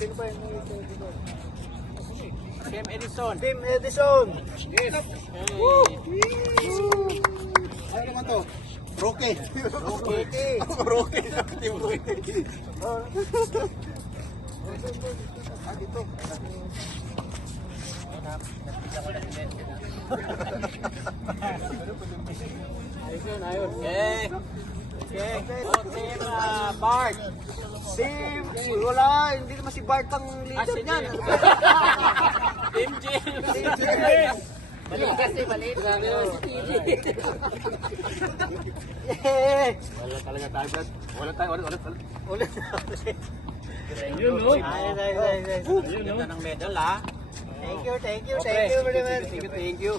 Sino pa yung Team Edison. Team Edison. Yes. Woo! Ano naman to? Roque. Okay. Roque. Team Roque. Ah, dito. Ayun. Okay. Okay. Oh, team Bart. Team, wala, hindi naman si Bart ang leader si niyan. Team James. Team James. Maliit kasi, maliit. Yeah. Wala talaga tayo, Brad. Wala tayo. Ulit. Yun, no? Nice. Ganda ng medal, ha? Thank you very much. Thank you.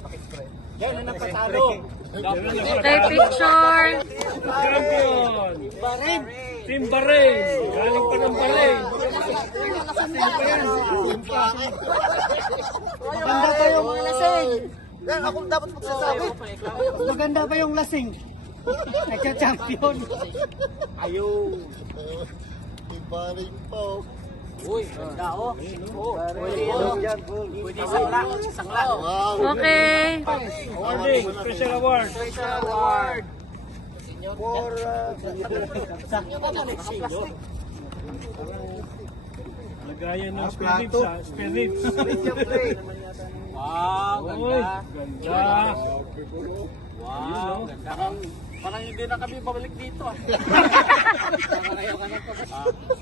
Yan ang patalo. Tay picture. Champion! Barin. Team Bahrain! Galing pa ng Bahrain! Maganda pa yung mga lasing. Yan, ako dapat magsasabi. Maganda pa yung lasing. Nagka-champion. Ayun. Ibaring po. Uy, ganda, oh. Pwede Sangla. Wow. Okay. Awarding! Special award! Special award. for Lagayan ng spirit sa spirit. Wow, Uy, ganda. ganda! Wow, ganda. Parang hindi na kami babalik dito, ah.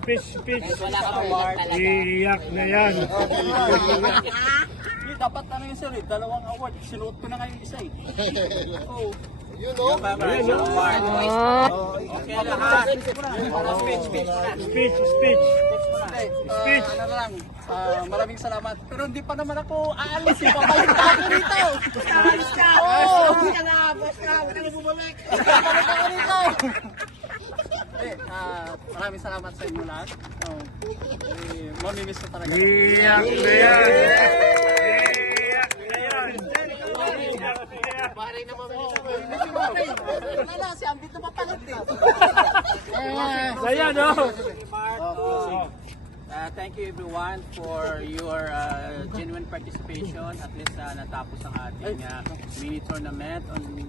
Speech! Wala ka award. Iiyak na yan! Dapat ano yun, sir, dalawang award. Sinuot ko na kayo isa, eh. Oh. You know? Award. Oh. Okay, lahat. Speech. Speech! Speech. Ano lang, maraming salamat. Pero hindi pa naman ako aalis. Babalik pa ako dito. Aalis ka. Oo. Basta na bumalik. Babalik ako dito. Maraming salamat sa inyo lahat. Mamimiss ko talaga. Iiyak na yan! Iiyak na yan! Pare naman mo. Wala, si Ambit na papalit eh. Saya, no? Thank you everyone for your genuine participation. At least natapos ang ating mini tournament on in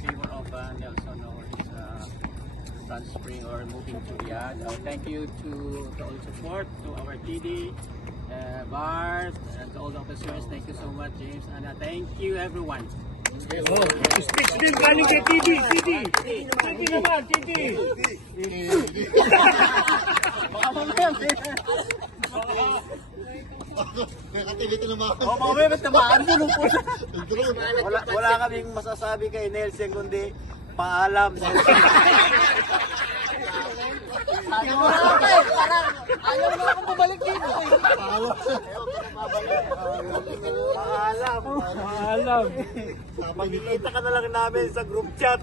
favor of Nelson or his transferring or moving to Riyadh. Thank you to all support, to our TD, Bart, and to all the officers. Thank you so much, James. And thank you everyone. Oh, speech din galing kay TD! TD naman, TD! Baka mamaya, Kakatilito naman. mamaya may tamaan mo nung puso. wala kaming masasabi kay Nelson kundi paalam. Ayaw mo na ako eh. Parang ayaw na akong bumalik dito eh. Paalam. Alam! Makikita ka na lang namin sa group chat.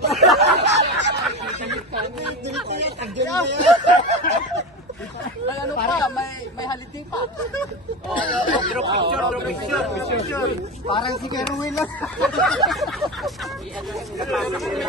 May ano pa, may holiday pa. Drop picture. Parang si Kerwin lang.